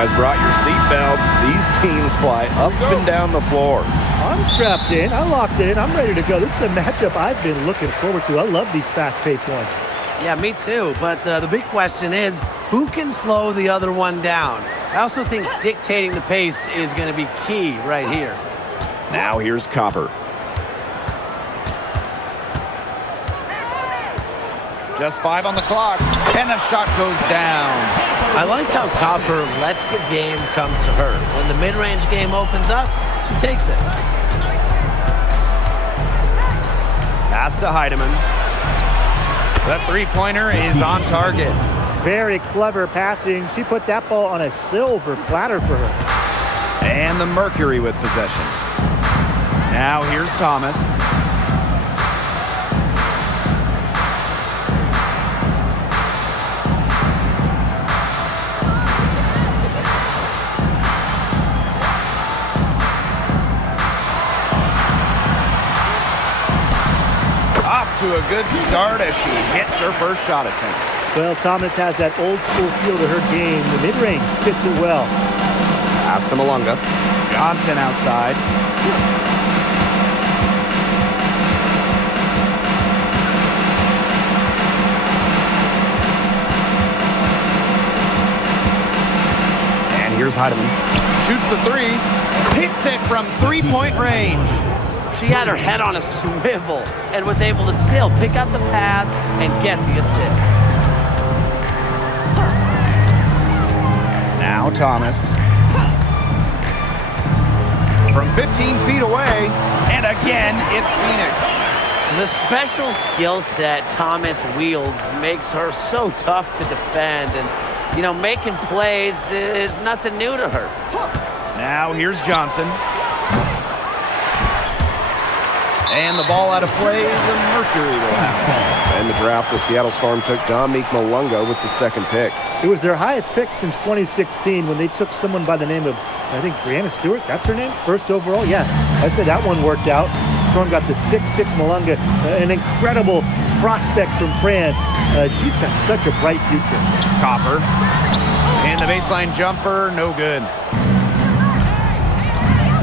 guys brought your seatbelts. These teams fly up and down the floor. I'm strapped in. I locked it in. I'm ready to go. This is a matchup I've been looking forward to. I love these fast-paced ones. Yeah, me too. But the big question is, who can slow the other one down? I also think dictating the pace is going to be key right here. Now here's Copper. Just 5 on the clock, and the shot goes down. I like how Copper lets the game come to her. When the mid-range game opens up, she takes it. Pass to Heidemann. The three-pointer is on target. Very clever passing. She put that ball on a silver platter for her. And the Mercury with possession. Now here's Thomas. To a good start as she hits her first shot attempt. Well, Thomas has that old school feel to her game. The mid-range fits it well. Pass to Malunga. Johnson outside. And here's Heidemann. Shoots the three. Hits it from three-point range. She had her head on a swivel and was able to still pick up the pass and get the assist. Now Thomas. From 15 feet away, and again, it's Phoenix. The special skill set Thomas wields makes her so tough to defend, and, you know, making plays is nothing new to her. Now here's Johnson. And the ball out of play, the Mercury will have. In the draft, the Seattle Storm took Dominique Malunga with the second pick. It was their highest pick since 2016 when they took someone by the name of, I think, Brianna Stewart. That's her name? First overall? Yeah, I'd say that one worked out. Storm got the 6'6" Malunga, an incredible prospect from France. She's got such a bright future. Copper. And the baseline jumper, no good.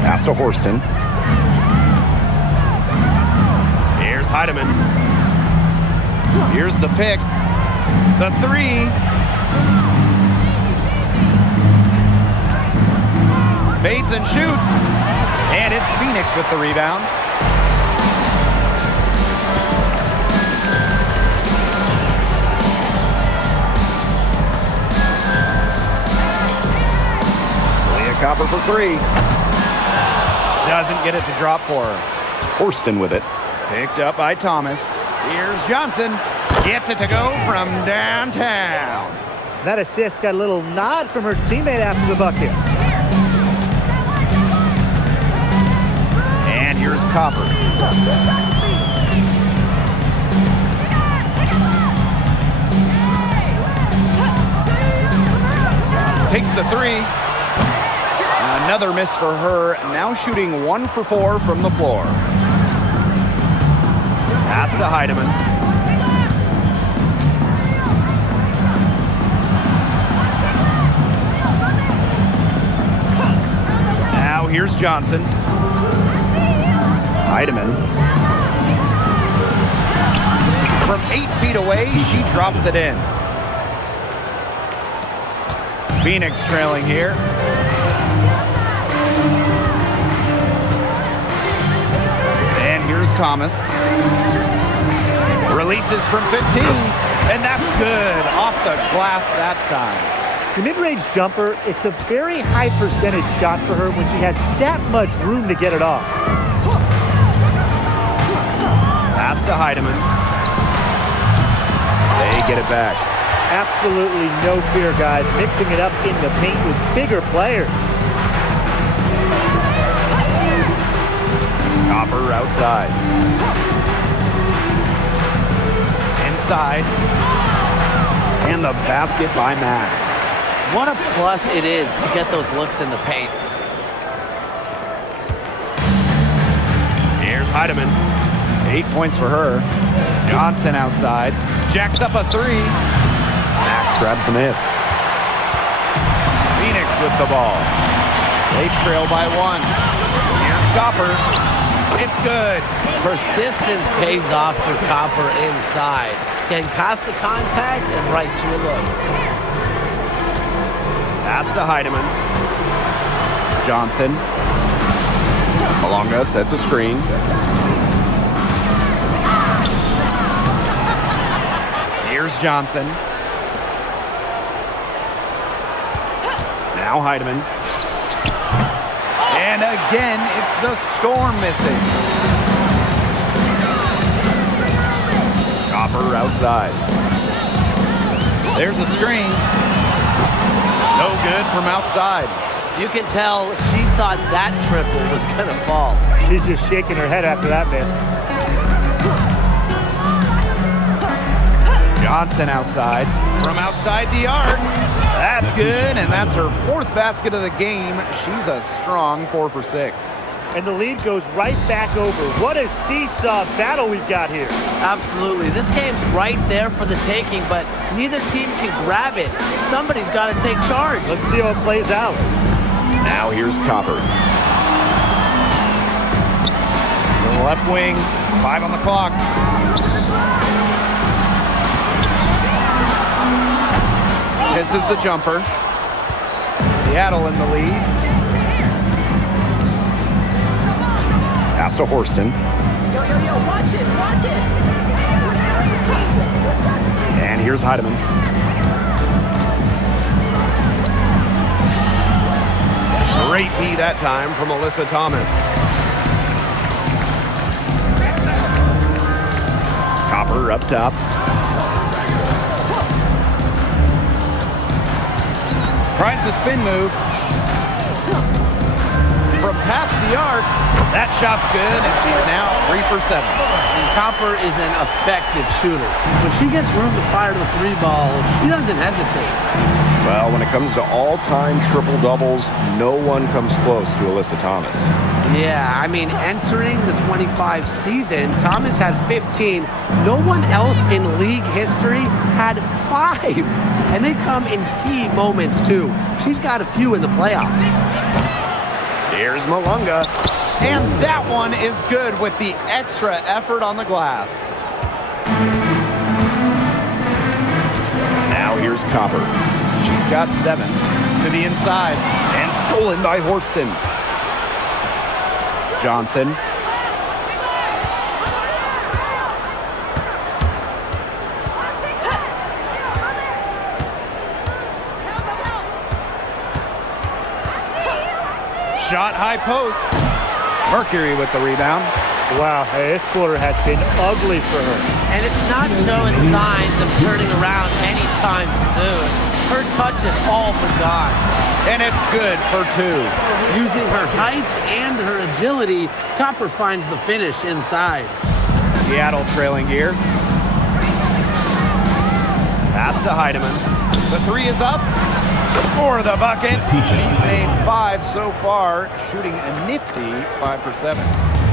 Pass to Horston. Heidemann. Here's the pick. The three. Fades and shoots. And it's Phoenix with the rebound. Leah Copper for three. Doesn't get it to drop for her. Horston with it. Picked up by Thomas. Here's Johnson. Gets it to go from downtown. That assist got a little nod from her teammate after the bucket. And here's Copper. Takes the three. Another miss for her. Now shooting 1 for 4 from the floor. Pass to Heidemann. Now here's Johnson. Heidemann. From 8 feet away, she drops it in. Phoenix trailing here. And here's Thomas. Releases from 15, and that's good. Off the glass that time. The mid-range jumper, it's a very high percentage shot for her when she has that much room to get it off. Pass to Heidemann. They get it back. Absolutely no fear, guys. Mixing it up in the paint with bigger players. Copper outside. Inside. And the basket by Mack. What a plus it is to get those looks in the paint. Here's Heidemann. 8 points for her. Johnson outside. Jacks up a three. Mack grabs the miss. Phoenix with the ball. They trail by 1. Here's Copper. It's good. Persistence pays off for Copper inside. Getting past the contact and right to a look. Pass to Heidemann. Johnson. Malonga sets a screen. Here's Johnson. Now Heidemann. And again, it's the Storm missing. Copper outside. There's a screen. No good from outside. You can tell she thought that triple was going to fall. She's just shaking her head after that miss. Johnson outside. From outside the arc. That's good, and that's her 4th basket of the game. She's a strong 4 for 6. And the lead goes right back over. What a seesaw battle we've got here. Absolutely. This game's right there for the taking, but neither team can grab it. Somebody's got to take charge. Let's see how it plays out. Now here's Copper. To the left wing, 5 on the clock. This is the jumper. Seattle in the lead. Pass to Horston. Yo, watch this. And here's Heidemann. Great D that time from Alyssa Thomas. Copper up top. Tries the spin move. From past the arc, that shot's good, and she's now 3 for 7. And Copper is an effective shooter. When she gets room to fire the 3 ball, she doesn't hesitate. Well, when it comes to all-time triple-doubles, no one comes close to Alyssa Thomas. Yeah, I mean, entering the 25 season, Thomas had 15. No one else in league history had 5. And they come in key moments, too. She's got a few in the playoffs. Here's Malunga. And that one is good with the extra effort on the glass. Now here's Copper. She's got 7 to the inside and stolen by Horston. Johnson. Shot high post. Mercury with the rebound. Wow, this quarter has been ugly for her. And it's not showing signs of turning around anytime soon. Her touch is all but gone. And it's good for 2. Using her height and her agility, Copper finds the finish inside. Seattle trailing here. Pass to Heidemann. The 3 is up. For the bucket. She's made 5 so far, shooting a nifty 5 for 7.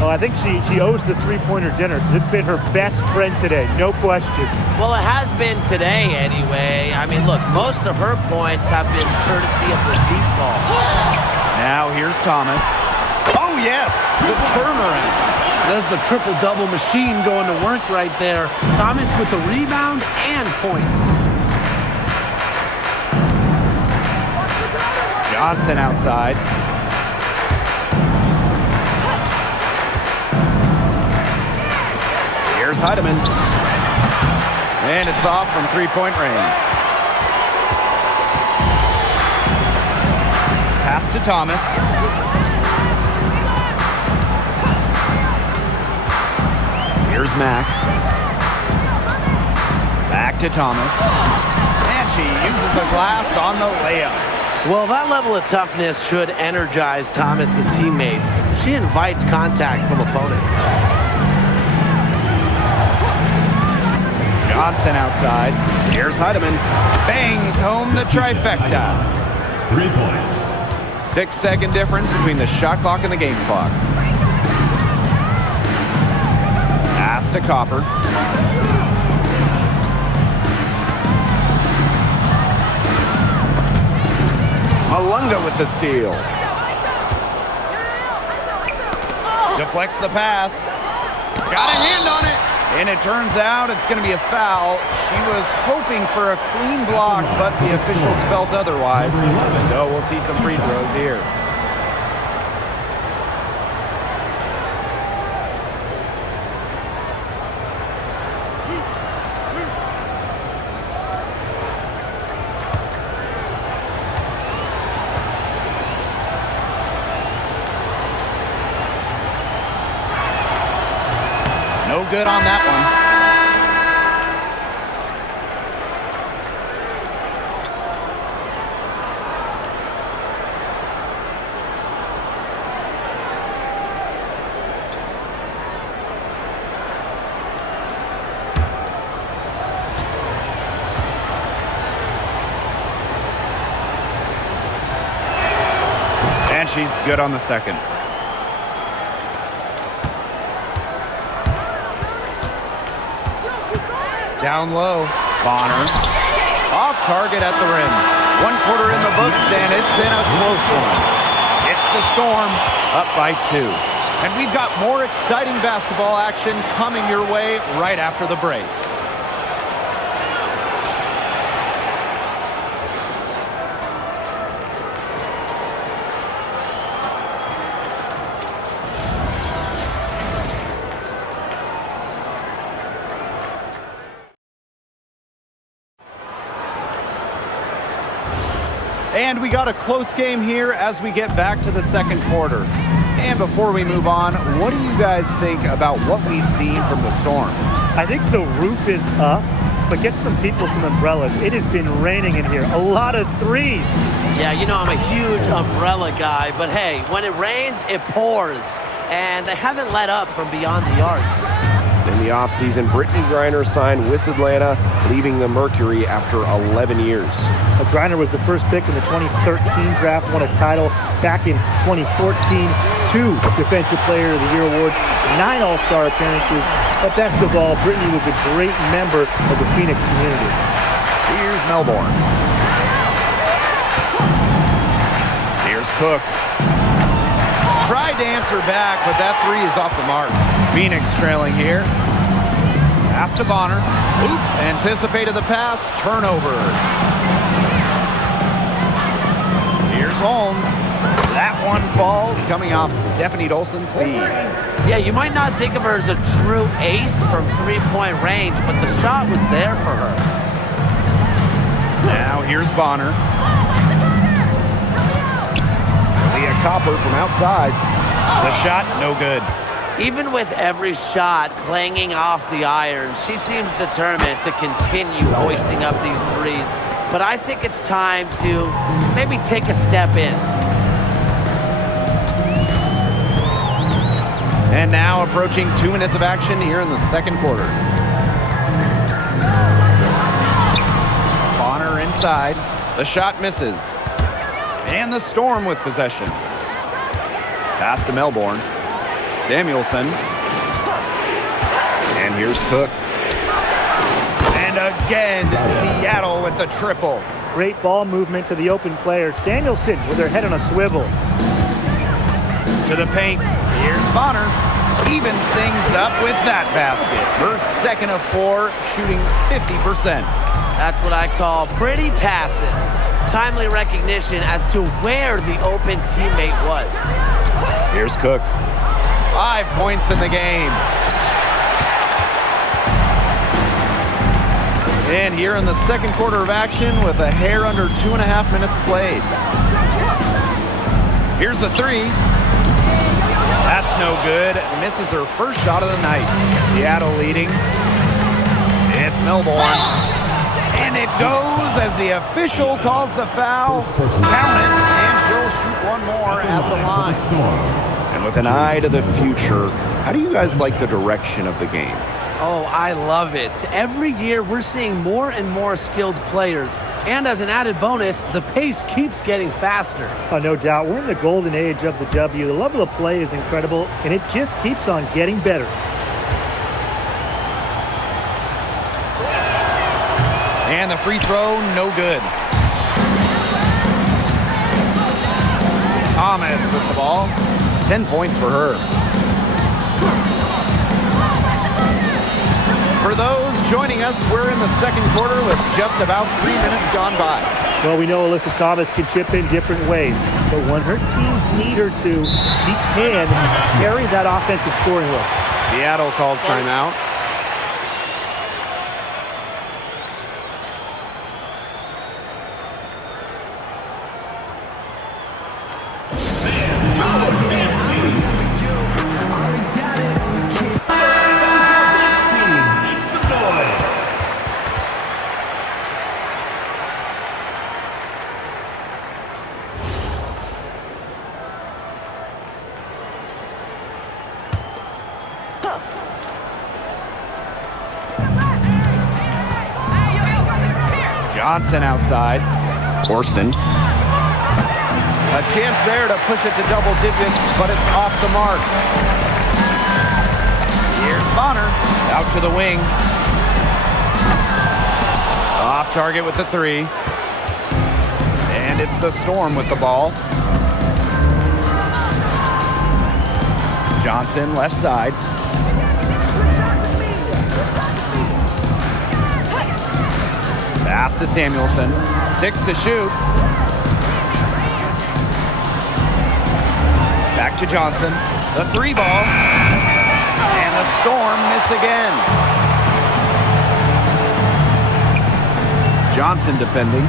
Oh, I think she owes the three-pointer dinner. It's been her best friend today, no question. Well, it has been today anyway. I mean, look, most of her points have been courtesy of the deep ball. Now here's Thomas. Oh, yes, the turnaround. There's the triple-double machine going to work right there. Thomas with the rebound and points. Johnson outside. Here's Heidemann. And it's off from 3-point range. Pass to Thomas. Here's Mack. Back to Thomas. And she uses a glass on the layup. Well, that level of toughness should energize Thomas's teammates. She invites contact from opponents. Johnson outside. Here's Heidemann. Bangs home the trifecta. 3 points. 6-second difference between the shot clock and the game clock. Pass to Copper. Malunga with the steal. Deflects the pass. Got a hand on it. And it turns out it's going to be a foul. She was hoping for a clean block, but the officials felt otherwise. So we'll see some free throws here. No good on that one. And she's good on the second. Down low, Bonner. Off target at the rim. 1 quarter in the books, and it's been a close one. It's the Storm, up by 2. And we've got more exciting basketball action coming your way right after the break. And we got a close game here as we get back to the second quarter. And before we move on, what do you guys think about what we've seen from the Storm? I think the roof is up, but get some people some umbrellas. It has been raining in here. A lot of threes. Yeah, you know I'm a huge umbrella guy, but hey, when it rains, it pours. And they haven't let up from beyond the arc. In the offseason, Brittany Griner signed with Atlanta, leaving the Mercury after 11 years. Griner was the first pick in the 2013 draft, won a title back in 2014, 2 Defensive Player of the Year awards, 9 All-Star appearances, but best of all, Brittany was a great member of the Phoenix community. Here's Melbourne. Here's Cook. Tried to answer back, but that 3 is off the mark. Phoenix trailing here. Pass to Bonner. Oop, anticipated the pass. Turnover. Here's Holmes. That one falls, coming off Stephanie Dolson's feed. Yeah, you might not think of her as a true ace from three-point range, but the shot was there for her. Now here's Bonner. Leah Copper from outside. The shot, no good. Even with every shot clanging off the iron, she seems determined to continue hoisting up these threes. But I think it's time to maybe take a step in. And now approaching 2 minutes of action here in the second quarter. Bonner inside. The shot misses. And the Storm with possession. Pass to Melbourne. Samuelson. And here's Cook. And again, Seattle with the triple. Great ball movement to the open player. Samuelson with her head on a swivel. To the paint. Here's Bonner. Evens things up with that basket. Her second of 4, shooting 50%. That's what I call pretty passive. Timely recognition as to where the open teammate was. Here's Cook. 5 points in the game. And here in the second quarter of action with a hair under 2.5 minutes played. Here's the 3. That's no good. Misses her first shot of the night. Seattle leading. It's Melbourne. And it goes as the official calls the foul. Count it, and she'll shoot one more at the line. And with an eye to the future, how do you guys like the direction of the game? Oh, I love it. Every year we're seeing more and more skilled players. And as an added bonus, the pace keeps getting faster. Oh, no doubt. We're in the golden age of the W. The level of play is incredible, and it just keeps on getting better. And the free throw, no good. Thomas with the ball. 10 points for her. For those joining us, we're in the second quarter with just about 3 minutes gone by. Well, we know Alyssa Thomas can chip in different ways, but when her teams need her to, she can carry that offensive scoring load. Seattle calls timeout. Johnson outside. Horston. A chance there to push it to double digits, but it's off the mark. Here's Bonner. Out to the wing. Off target with the three. And it's the Storm with the ball. Johnson left side. Pass to Samuelson. 6 to shoot. Back to Johnson. The three ball. And the Storm miss again. Johnson defending.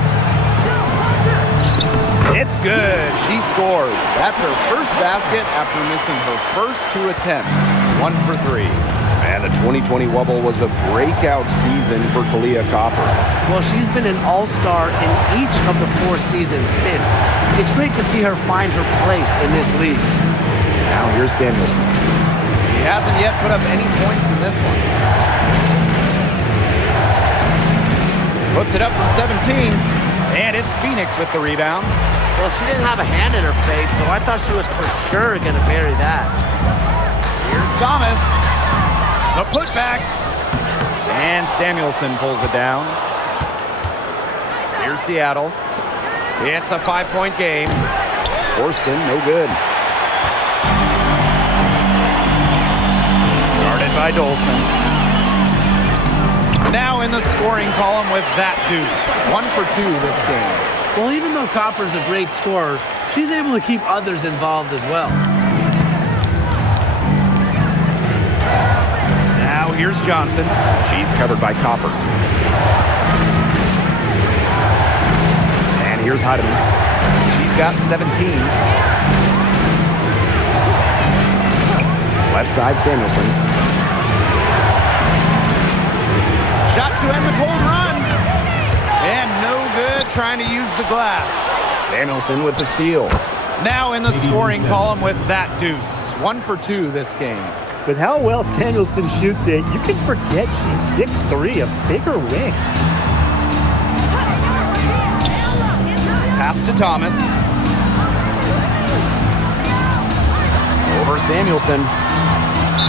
It's good. She scores. That's her first basket after missing her first 2 attempts. 1 for 3. And the 2020 Wubble was a breakout season for Kalia Copper. Well, she's been an all-star in each of the 4 seasons since. It's great to see her find her place in this league. Now here's Samuelson. He hasn't yet put up any points in this one. Puts it up from 17, and it's Phoenix with the rebound. Well, she didn't have a hand in her face, so I thought she was for sure going to bury that. Here's Thomas. The putback. And Samuelson pulls it down. Here's Seattle. It's a 5-point game. Horston, no good. Guarded by Dolson. Now in the scoring column with that deuce. 1 for 2 this game. Well, even though Copper's a great scorer, she's able to keep others involved as well. Now here's Johnson. She's covered by Copper. And here's Heidemann. She's got 17. Left side, Samuelson. Shot to end the cold run. And no good trying to use the glass. Samuelson with the steal. Now in the scoring column with that deuce. 1 for 2 this game. With how well Samuelson shoots it, you can forget she's 6'3", a bigger wing. Pass to Thomas. Over Samuelson.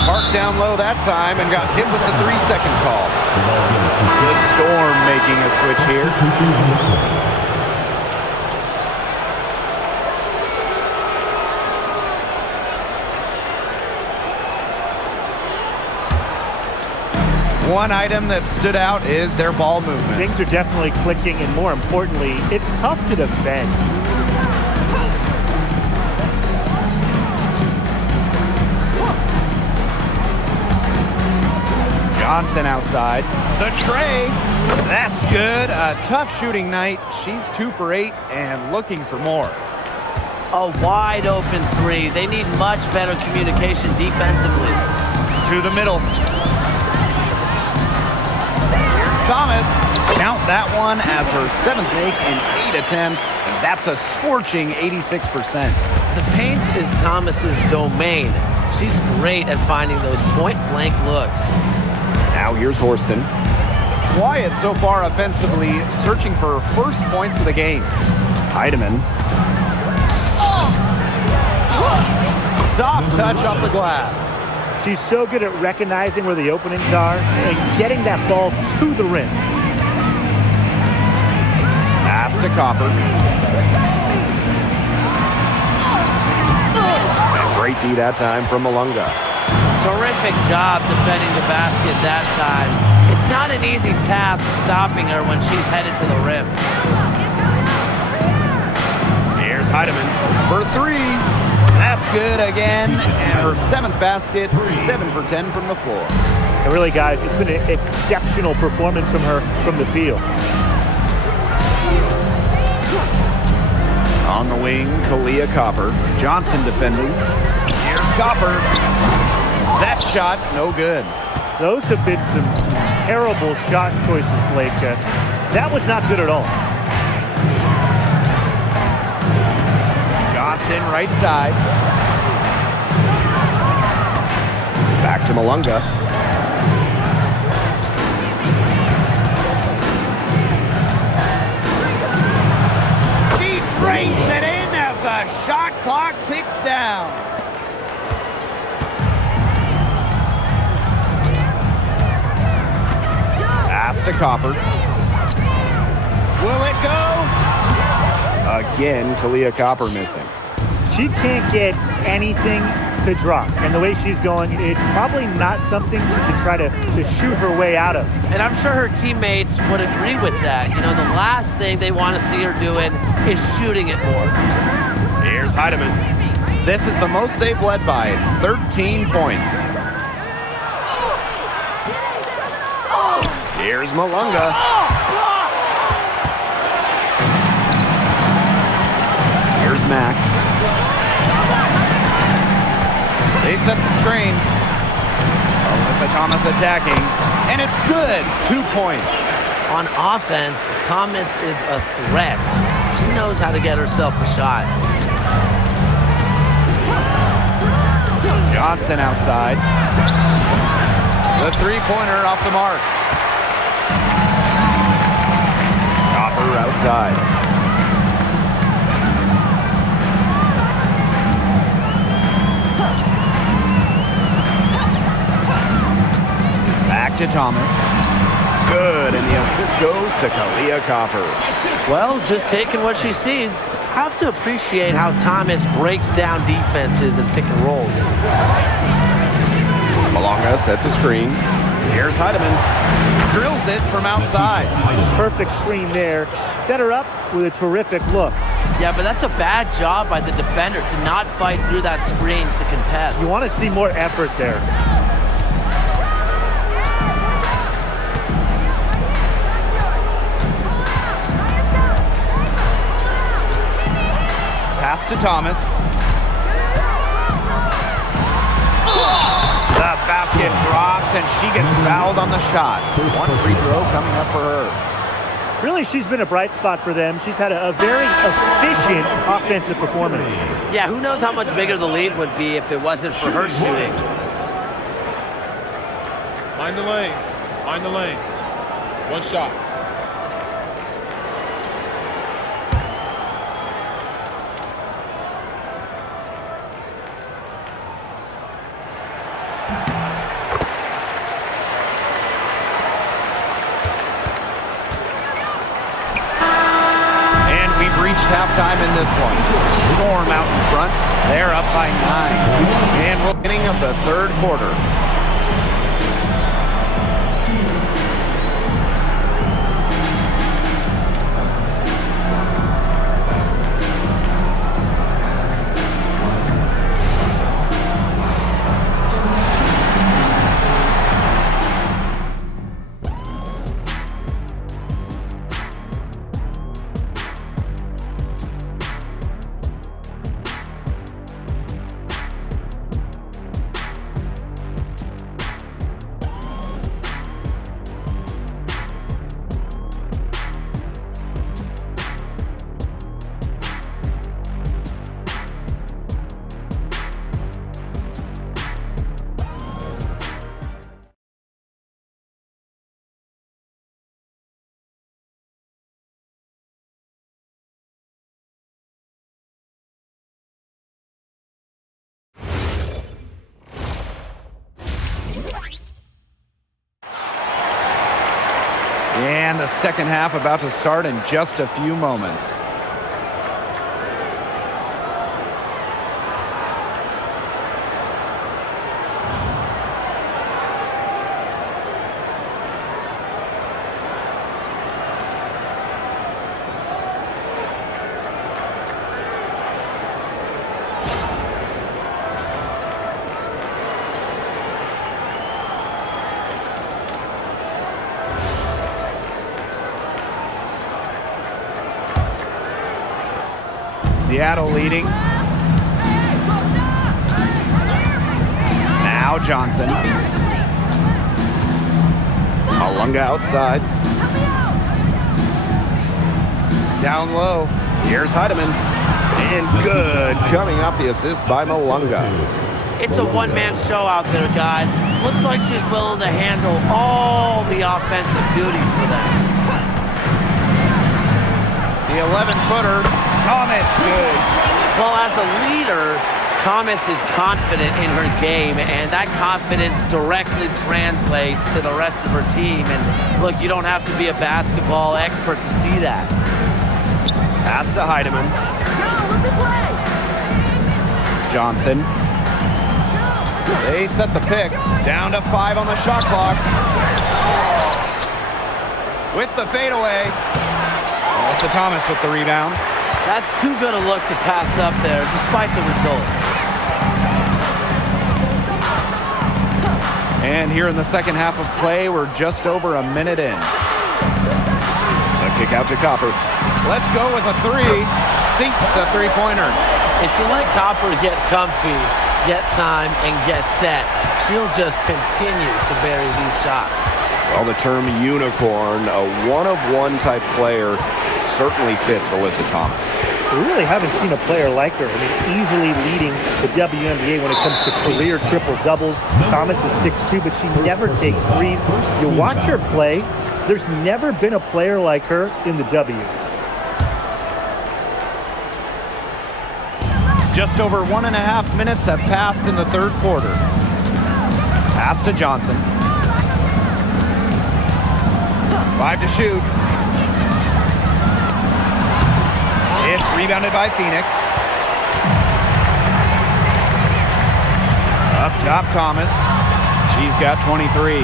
Parked down low that time and got hit with the 3-second call. The Storm making a switch here. One item that stood out is their ball movement. Things are definitely clicking, and more importantly, it's tough to defend. Johnson outside. The tray. That's good. A tough shooting night. She's 2 for 8 and looking for more. A wide open 3. They need much better communication defensively. To the middle. Here's Thomas. Count that one as her 7th make in 8 attempts. And that's a scorching 86%. The paint is Thomas's domain. She's great at finding those point-blank looks. Now here's Horston. Quiet so far offensively, searching for her first points of the game. Heidemann. Soft touch off the glass. She's so good at recognizing where the openings are and getting that ball to the rim. Pass to Copper. empty that time from Malunga. Terrific job defending the basket that time. It's not an easy task stopping her when she's headed to the rim. Here's Heidemann for three. That's good again. And her 7th basket, 7 for 10 from the floor. And really, guys, it's been an exceptional performance from her from the field. On the wing, Kalia Copper. Johnson defending. Here's Copper. That shot, no good. Those have been some terrible shot choices, Blake. That was not good at all. Johnson, right side. Back to Malunga. She drains it in as the shot clock ticks down. Pass to Copper. Will it go? Again, Kalia Copper missing. She can't get anything to drop. And the way she's going, it's probably not something to try to shoot her way out of. And I'm sure her teammates would agree with that. You know, the last thing they want to see her doing is shooting it more. Here's Heidemann. This is the most they've led by, 13 points. Here's Malunga. Here's Mack. They set the screen. Alyssa Thomas attacking, and it's good. 2 points. On offense, Thomas is a threat. She knows how to get herself a shot. Johnson outside. The three-pointer off the mark. Copper outside. Back to Thomas. Good, and the assist goes to Kalia Copper. Well, just taking what she sees. Have to appreciate how Thomas breaks down defenses and pick and rolls. Malunga sets a screen. Here's Heidemann. Drills it from outside. Perfect screen there. Set her up with a terrific look. Yeah, but that's a bad job by the defender to not fight through that screen to contest. You want to see more effort there. Pass to Thomas. The basket drops, and she gets fouled on the shot. 1 free throw coming up for her. Really, she's been a bright spot for them. She's had a very efficient offensive performance. Yeah, who knows how much bigger the lead would be if it wasn't for her shooting. Mind the lanes. Mind the lanes. One shot. Halftime in this one. Storm out in front. They're up by 9. And we're beginning of the third quarter. And the second half about to start in just a few moments. Seattle leading. Now Johnson. Malunga outside. Down low. Here's Heidemann. And good. Coming off the assist by Malunga. It's a one-man show out there, guys. Looks like she's willing to handle all the offensive duties for them. The 11-footer. Thomas, good. Well, as a leader, Thomas is confident in her game, and that confidence directly translates to the rest of her team. And look, you don't have to be a basketball expert to see that. Pass to Heidemann. Johnson. They set the pick. Down to 5 on the shot clock. With the fadeaway. Melissa Thomas with the rebound. That's too good a look to pass up there, despite the result. And here in the second half of play, we're just over a minute in. A kick out to Copper. Let's go with a 3. Sinks the three-pointer. If you let Copper get comfy, get time, and get set, she'll just continue to bury these shots. Well, the term unicorn, a one-of-one type player, certainly fits Alyssa Thomas. We really haven't seen a player like her. I mean, easily leading the WNBA when it comes to career triple-doubles. Thomas is 6'2", but she never takes threes. You watch her play, there's never been a player like her in the W. Just over 1.5 minutes have passed in the third quarter. Pass to Johnson. 5 to shoot. It's rebounded by Phoenix. Up top, Thomas. She's got 23.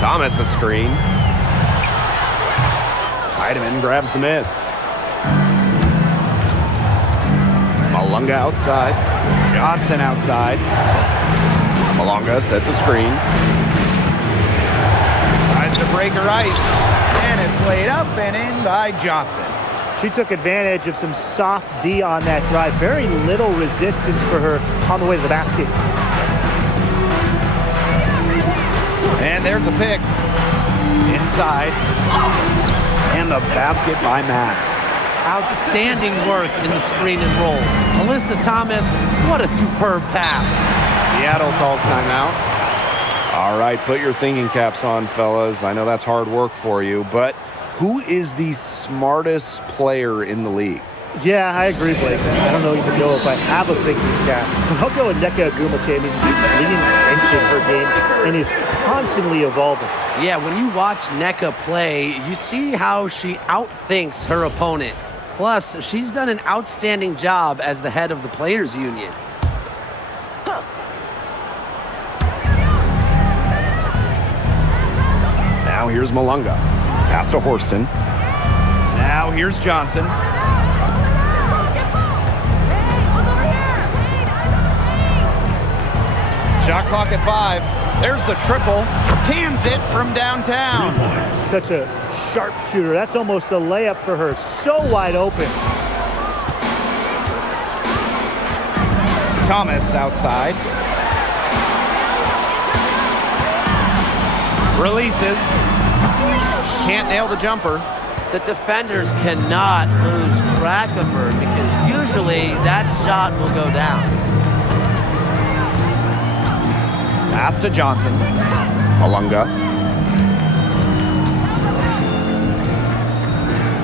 Thomas a screen. Heidemann grabs the miss. Malunga outside. Johnson outside. Malunga sets a screen. Tries to break her ice. And it's laid up and in by Johnson. She took advantage of some soft D on that drive. Very little resistance for her on the way to the basket. And there's a pick. Inside. And the basket by Matt. Outstanding work in the screen and roll. Alyssa Thomas, what a superb pass. Seattle calls timeout. All right, put your thinking caps on, fellas. I know that's hard work for you, but who is the smartest player in the league? Yeah, I agree, Blake. I don't even know if I have a thinking cap. I'll go with Nneka Agumake. I mean, she's reinvented her game and is constantly evolving. Yeah, when you watch Nneka play, you see how she outthinks her opponent. Plus, she's done an outstanding job as the head of the Players Union. Now here's Malunga. Pass to Horston. Now here's Johnson. Shot clock at 5. There's the triple. Cans it from downtown. Such a sharp shooter. That's almost a layup for her. So wide open. Thomas outside. Releases. Can't nail the jumper. The defenders cannot lose track of her because usually that shot will go down. Pass to Johnson. Malunga.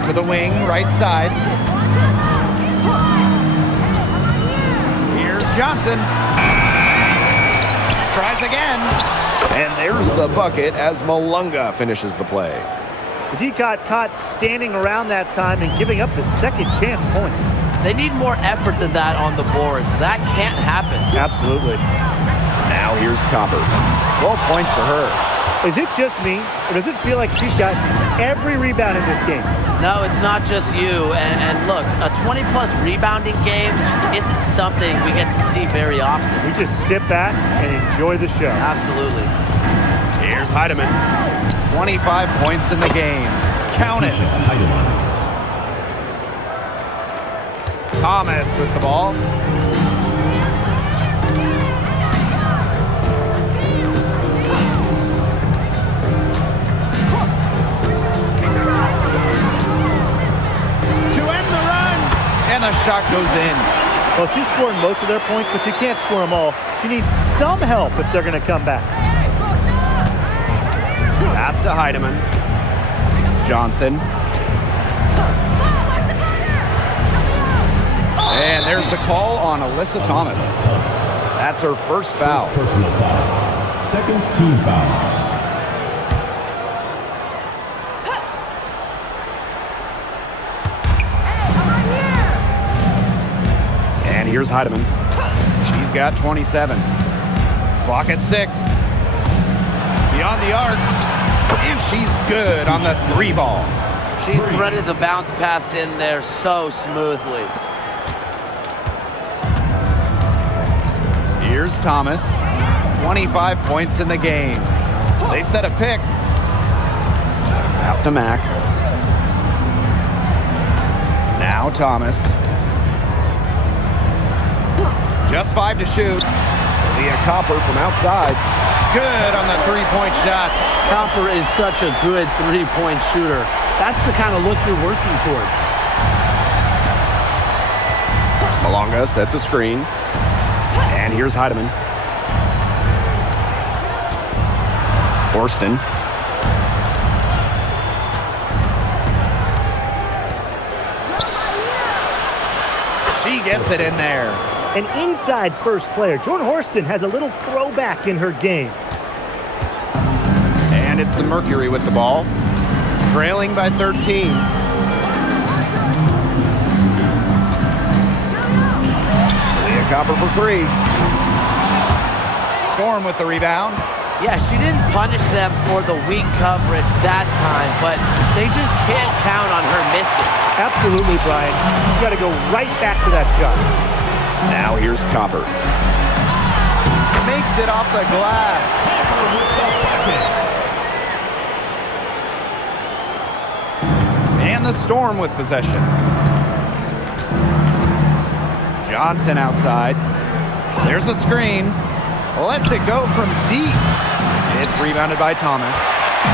To the wing, right side. Here's Johnson. Tries again. And there's the bucket as Malunga finishes the play. The D got caught standing around that time and giving up the second chance points. They need more effort than that on the boards. That can't happen. Absolutely. Now here's Copper. 12 points for her. Is it just me, or does it feel like she's got every rebound in this game? No, it's not just you. And look, a 20-plus rebounding game just isn't something we get to see very often. We just sit back and enjoy the show. Absolutely. Here's Here's Heidemann. 25 points in the game. Count it. Thomas with the ball. And the shot goes in. Well, she's scoring most of their points, but she can't score them all. She needs some help if they're going to come back. Pass to Heidemann. Johnson. And there's the call on Alyssa Thomas. That's her first foul. Personal foul. Second team foul. Here's Heidemann. She's got 27. Clock at 6. Beyond the arc. And she's good on the 3 ball. She threaded the bounce pass in there so smoothly. Here's Thomas. 25 points in the game. They set a pick. Pass to Mack. Now Thomas. Just 5 to shoot. Leah Copper from outside. Good on the 3-point shot. Copper is such a good 3-point shooter. That's the kind of look you're working towards. Malonga sets a screen. And here's Heidemann. Horston. She gets it in there. An inside first player. Jordan Horston has a little throwback in her game. And it's the Mercury with the ball. Trailing by 13. Leah Copper for 3. Storm with the rebound. Yeah, she didn't punish them for the weak coverage that time, but they just can't count on her missing. Absolutely, Brian. You got to go right back to that shot. Now here's Copper. Makes it off the glass. And the Storm with possession. Johnson outside. There's a screen. Lets it go from deep. It's rebounded by Thomas.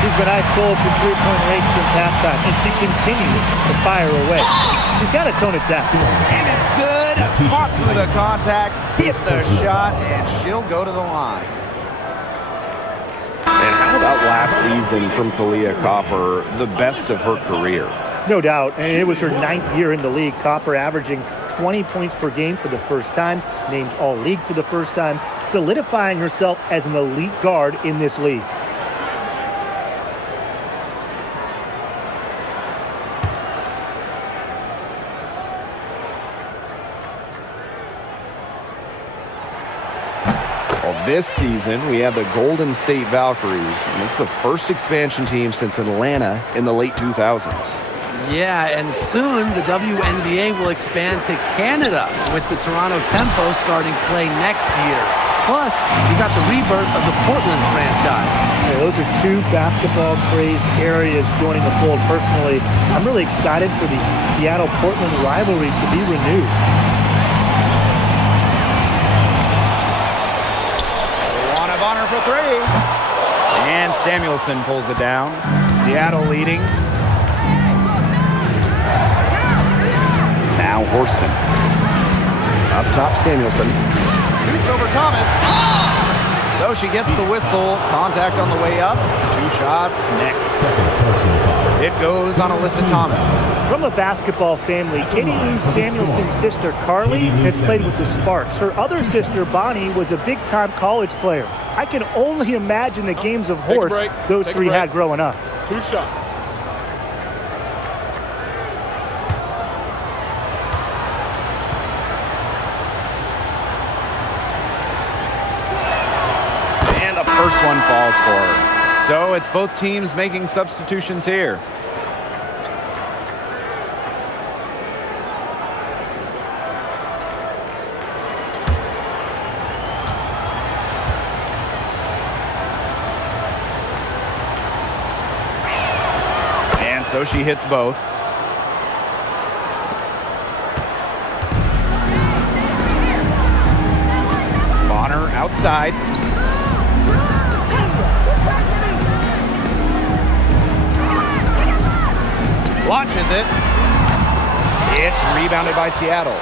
She's been ice-cold from three-point range since halftime, and she continues to fire away. She's got to tone it down. And it's good. Caught through the contact, hit the shot, and she'll go to the line. And how about last season from Kalia Copper, the best of her career? No doubt, and it was her 9th year in the league. Copper averaging 20 points per game for the first time, named All-League for the first time, solidifying herself as an elite guard in this league. This season, we have the Golden State Valkyries, and it's the first expansion team since Atlanta in the late 2000s. Yeah, and soon the WNBA will expand to Canada with the Toronto Tempo starting play next year. Plus, you got the rebirth of the Portland franchise. Hey, those are 2 basketball-crazed areas joining the fold. Personally, I'm really excited for the Seattle-Portland rivalry to be renewed. Bonner for 3. And Samuelson pulls it down. Seattle leading. Now Horston. Up top, Samuelson. Shoots over Thomas. So she gets the whistle. Contact on the way up. 2 shots next. It goes on Alyssa Thomas. From a basketball family, Katie Lou Samuelson's sister Carly has played with the Sparks. Her other sister Bonnie was a big-time college player. I can only imagine the games of horse those 3 had growing up. 2 shots. And the first one falls for her. So it's both teams making substitutions here. So she hits both. Bonner outside. Launches it. It's rebounded by Seattle.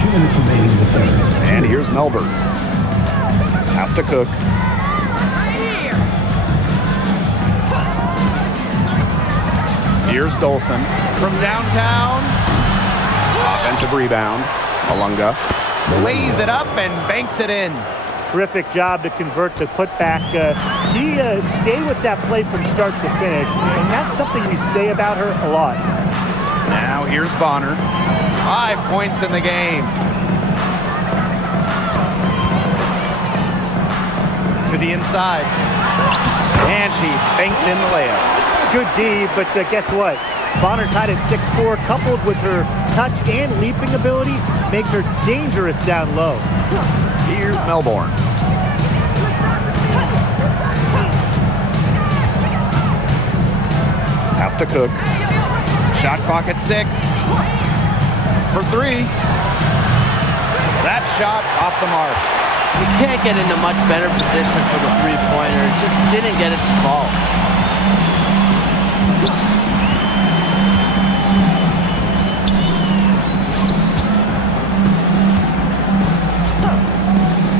2 minutes remaining in the third. And here's Melbourne. Has to Cook. Here's Dolson From downtown, offensive rebound. Malunga. lays it up and banks it in. Terrific job to convert the putback. She stayed with that play from start to finish, and that's something we say about her a lot. Now here's Bonner. 5 points in the game. To the inside. And she banks in the layup. Good D, but guess what? Bonner's height at 6'4", coupled with her touch and leaping ability, make her dangerous down low. Here's Melbourne. Has to Cook. Shot clock at 6. For 3. That shot off the mark. You can't get into much better position for the three-pointer. Just didn't get it to fall.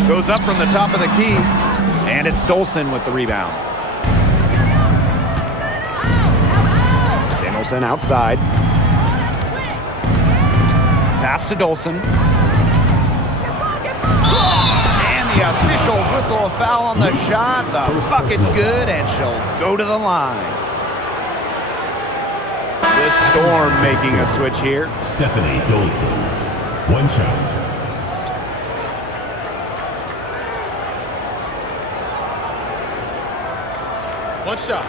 Goes up from the top of the key. And it's Dolson with the rebound. Samuelson outside. Pass to Dolson. And the officials whistle a foul on the shot. The bucket's good, and she'll go to the line. The Storm making a switch here. Stephanie Dolson. 1 shot. One shot.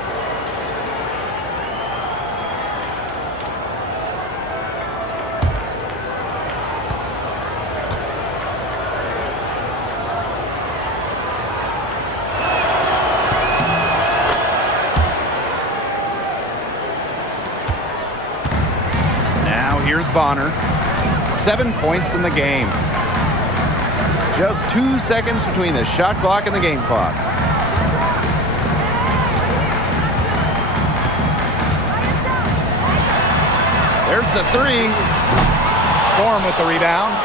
Now here's Bonner. 7 points in the game. Just 2 seconds between the shot clock and the game clock. There's the 3. Storm with the rebound.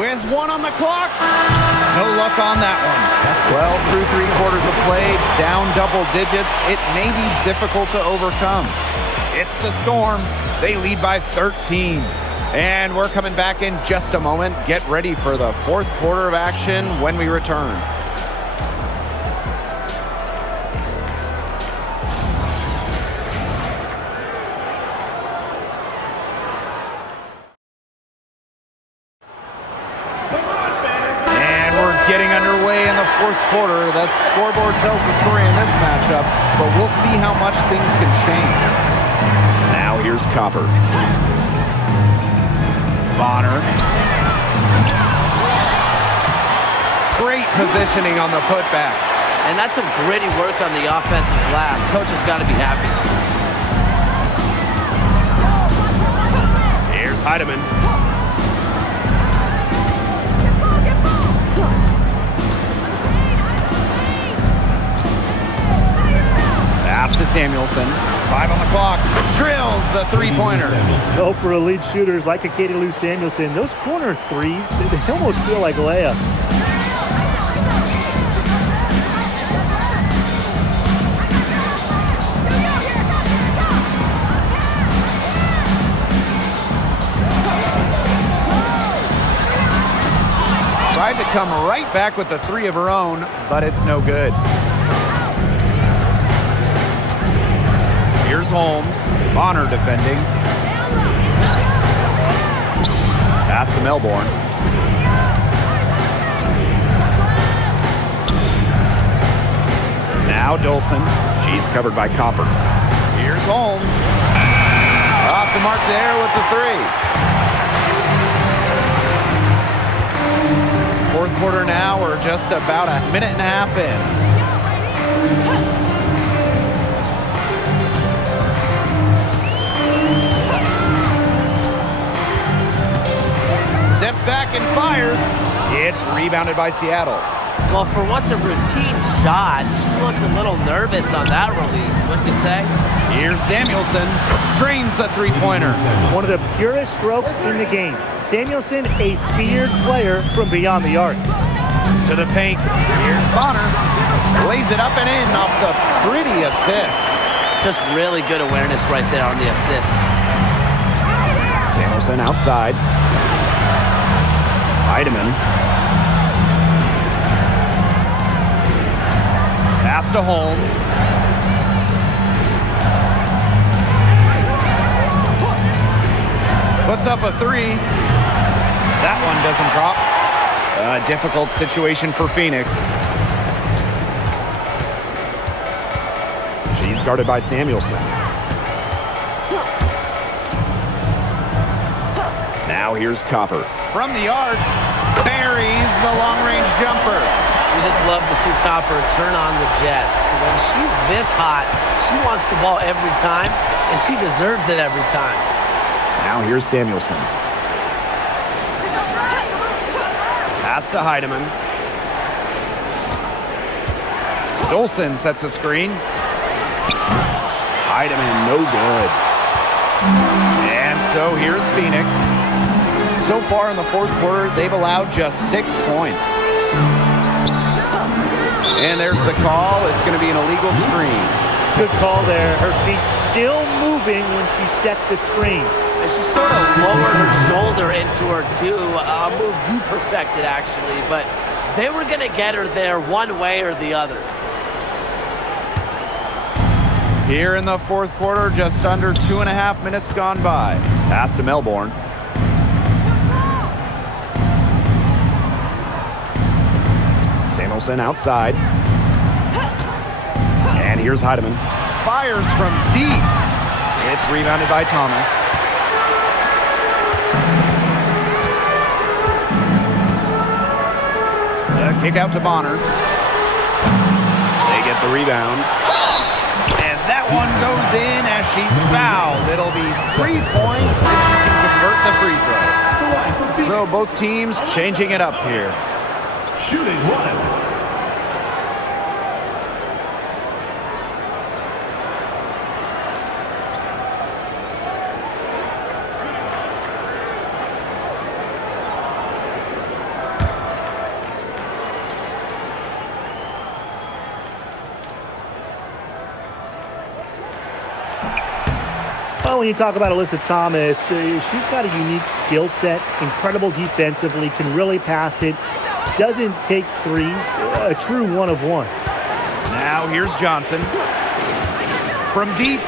With 1 on the clock. No luck on that one. Well, through 3 quarters of play, down double digits. It may be difficult to overcome. It's the Storm. They lead by 13. And we're coming back in just a moment. Get ready for the 4th quarter of action when we return. Getting underway in the 4th quarter. The scoreboard tells the story in this matchup, but we'll see how much things can change. Now here's Copper. Bonner. Great positioning on the putback. And that's some gritty work on the offensive glass. Coach has got to be happy. Here's Heidemann. Pass to Samuelson. 5 on the clock. Drills the 3-pointer. Go for elite shooters like a Katie Lou Samuelson. Those corner threes, they almost feel like layups. Tried to come right back with the 3 of her own, but it's no good. Here's Holmes. Bonner defending. Pass to Melbourne. Now Dolson. She's covered by Copper. Here's Holmes. Off the mark there with the 3. 4th fourth quarter now. We're just about a minute and a half in. Steps back and fires. It's rebounded by Seattle. Well, for what's a routine shot, she looked a little nervous on that release, wouldn't you say? Here's Samuelson. Drains the three-pointer. One of the purest strokes in the game. Samuelson, a feared player from beyond the arc. To the paint. Here's Bonner. Lays it up and in off the pretty assist. Just really good awareness right there on the assist. Samuelson outside. Heidemann. Pass to Holmes. Puts up a three. That one doesn't drop. A difficult situation for Phoenix. She's guarded by Samuelson. Now here's Copper. From the arc, buries the long-range jumper. We just love to see Copper turn on the Jets. When she's this hot, she wants the ball every time, and she deserves it every time. Now here's Samuelson. Pass to Heidemann. Dolson sets a screen. Heidemann, no good. And so here's Phoenix. So far in the fourth quarter, they've allowed just 6 points. And there's the call. It's going to be an illegal screen. Good call there. Her feet still moving when she set the screen. And she sort of lowered her shoulder into her, too. A move you perfected, actually. But they were going to get her there one way or the other. Here in the fourth quarter, just under 2.5 minutes gone by. Pass to Melbourne. Samuelson outside. And here's Heidemann. Fires from deep. It's rebounded by Thomas. The kick out to Bonner. They get the rebound. And that one goes in as she's fouled. It'll be 3 points if she can convert the free throw. So both teams changing it up here. Shooting one. Well, when you talk about Alyssa Thomas, she's got a unique skill set, incredible defensively, can really pass it, doesn't take threes, a true one-of-one. Now here's Johnson. From deep.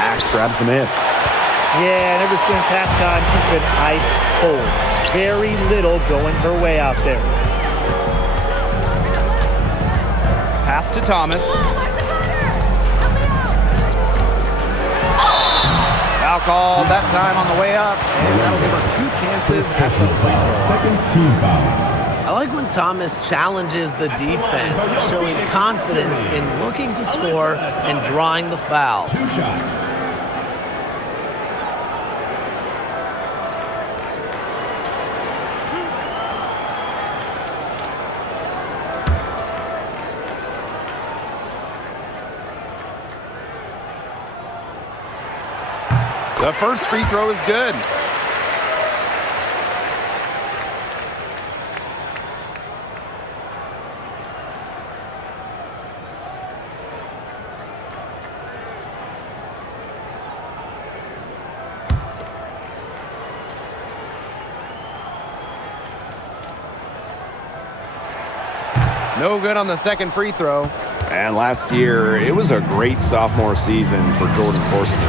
Axe grabs the miss. Yeah, and ever since halftime, she's been ice cold. Very little going her way out there. Pass to Thomas. Foul called that time on the way up, and that'll give her 2 chances at the free throw. Second team foul. I like when Thomas challenges the defense, showing confidence in looking to score and drawing the foul. 2 shots. The first free throw is good. No good on the second free throw. And last year, it was a great sophomore season for Jordan Horston.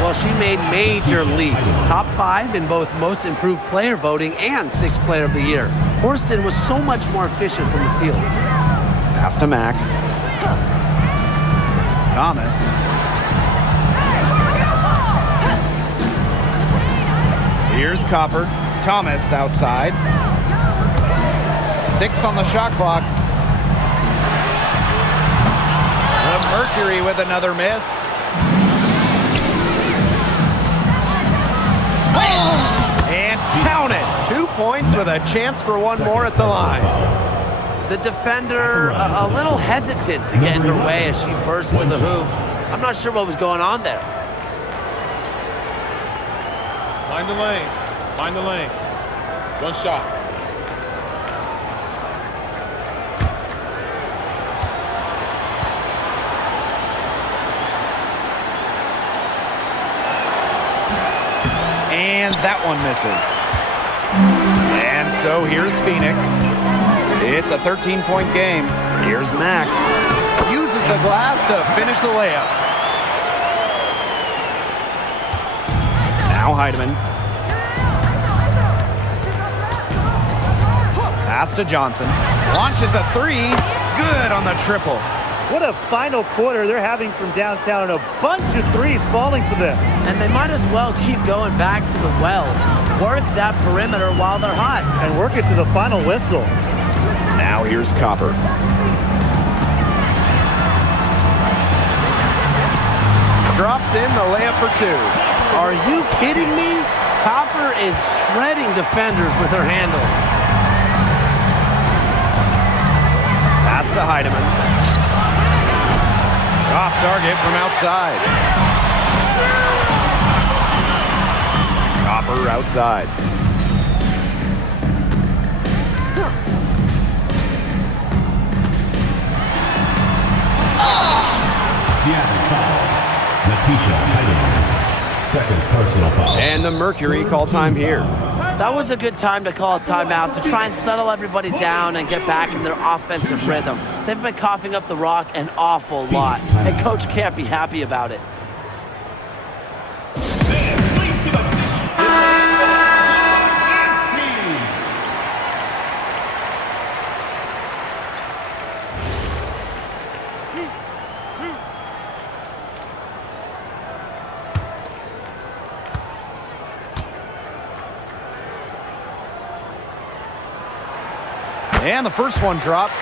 Well, she made major leaps. Top 5 in both most improved player voting and 6th player of the year. Horston was so much more efficient from the field. Pass to Mack. Thomas. Here's Copper. Thomas outside. 6 on the shot clock. The Mercury with another miss. And count it. 2 points with a chance for one more at the line. The defender a little hesitant to get in her way as she burst to the hoop. I'm not sure what was going on there. Mind the lanes. Mind the lanes. One shot. And that one misses. And so here's Phoenix. It's a 13-point game. Here's Mack. Uses the glass to finish the layup. Now Heidemann. Pass to Johnson. Launches a 3. Good on the triple. What a final quarter they're having from downtown. A bunch of threes falling for them. And they might as well keep going back to the well. Work that perimeter while they're hot. And work it to the final whistle. Now here's Copper. Drops in the layup for 2. Are you kidding me? Copper is shredding defenders with her handles. Pass to Heidemann. Off target from outside. Copper outside. Seattle foul. Letitia Heidemann. Second personal foul. And the Mercury call time here. That was a good time to call a timeout to try and settle everybody down and get back in their offensive rhythm. They've been coughing up the rock an awful lot, and Coach can't be happy about it. And the first one drops.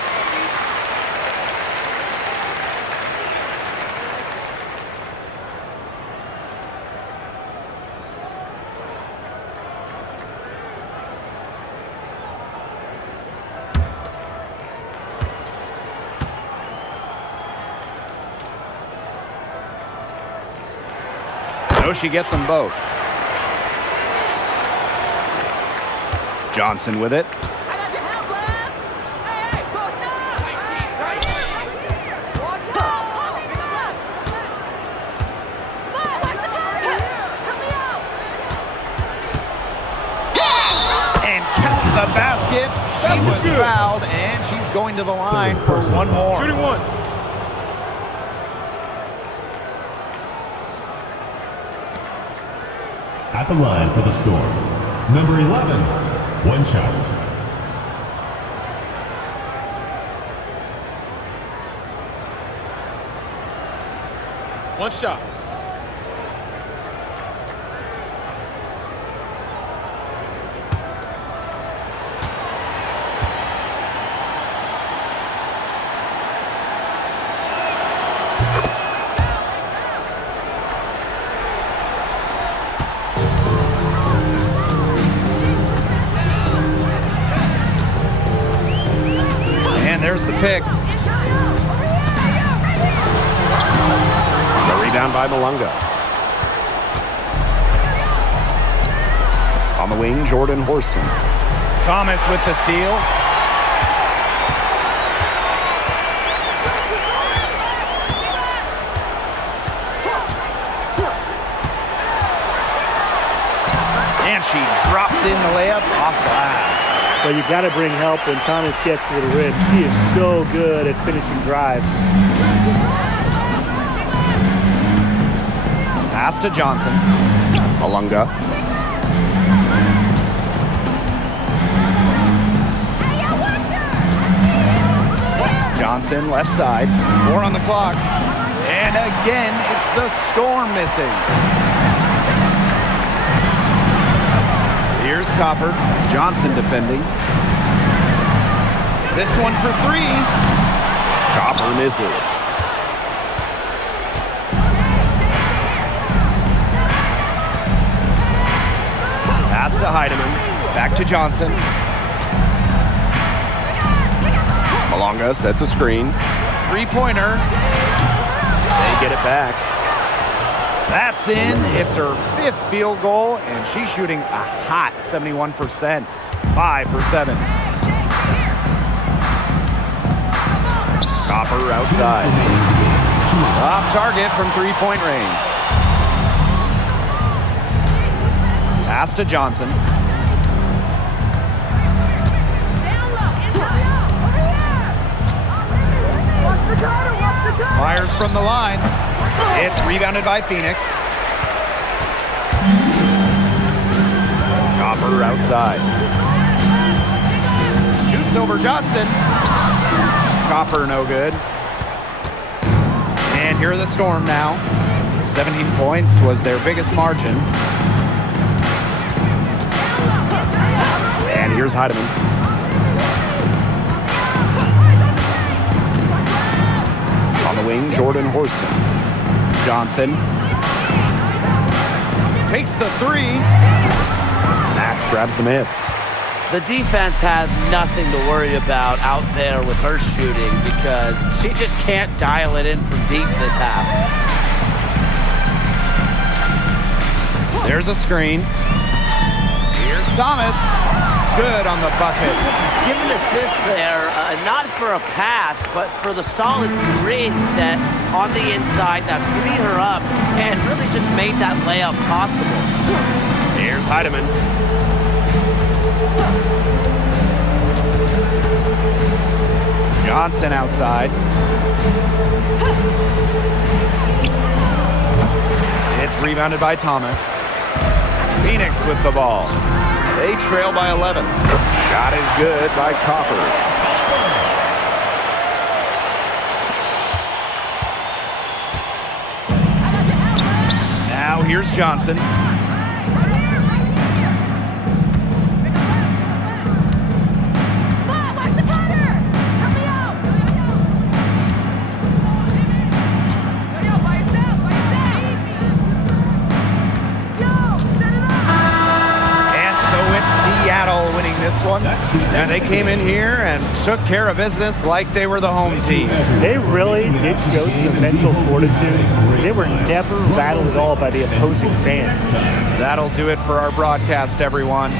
So she gets them both. Johnson with it. The basket. She was fouled, and she's going to the line for one more. Shooting one. At the line for the Storm, number 11, one shot. One shot. There's the pick. The rebound by Malunga. On the wing, Jordan Horson. Thomas with the steal. And she drops in the layup off glass. But you got to bring help when Thomas gets to the rim. She is so good at finishing drives. Pass to Johnson. Malunga. Johnson left side. 4 on the clock. And again, it's the Storm missing. Here's Copper. Johnson defending. This one for three. Copper misses. Pass to Heidemann. Back to Johnson. Malonga sets a screen. Three-pointer. They get it back. That's in. It's her 5th field goal, and she's shooting a hot 71%. 5 for 7. Copper outside. Off target from three-point range. Pass to Johnson. Fires from the line. It's rebounded by Phoenix. Copper outside. Shoots over Johnson. Copper no good. And here are the Storm now. 17 points was their biggest margin. And here's Heidemann. On the wing, Jordan Horson. Johnson takes the three. Mack grabs the miss. The defense has nothing to worry about out there with her shooting because she just can't dial it in from deep this half. There's a screen. Here's Thomas. Good on the bucket. Give an assist there, not for a pass, but for the solid screen set on the inside that freed her up and really just made that layup possible. Here's Heidemann. Johnson outside. It's rebounded by Thomas. Phoenix with the ball. They trail by 11. Shot is good by Copper. Now here's Johnson. Winning this one, and they came in here and took care of business like they were the home team. They really did show some mental fortitude. They were never rattled at all by the opposing fans. That'll do it for our broadcast, everyone.